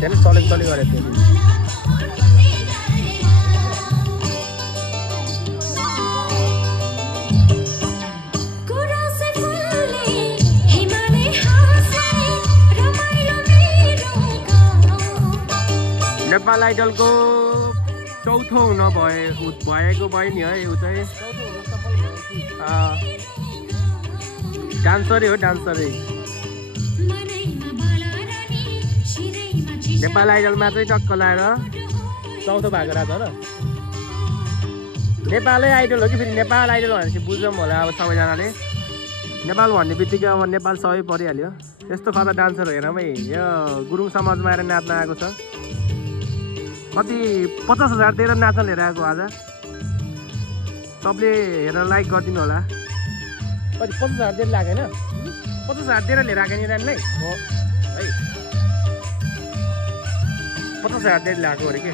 त्यहाँ चले गरेको थियो नेपाल आइडलको चौथो हुन भएको भयो नि है ऊ चाहिँ डान्सरै हो डान्सरै नेपाल आइडलमा चाहिँ टक्क लाएर चौथो भएको रहेछ र नेपालै आइडल हो कि फेरि नेपाल आइडल भनेपछि बुझौँ होला अब सबैजनाले नेपाल भन्ने बित्तिकै अब नेपाल सबै परिहाल्यो यस्तो खतरा डान्सर हेरौँ है यो गुरुङ समाजमा आएर नाच्न आएको छ कति 50,000 दिएर नाच्न लिएर आएको आज सबले हेरेर लाइक गरिदिनु होला कति 50,000 दिएर लाग्यो होइन 50,000 दिएर लिएर आएको नि नानीलाई हो है 50,000 दिएर ल्याएको अरे के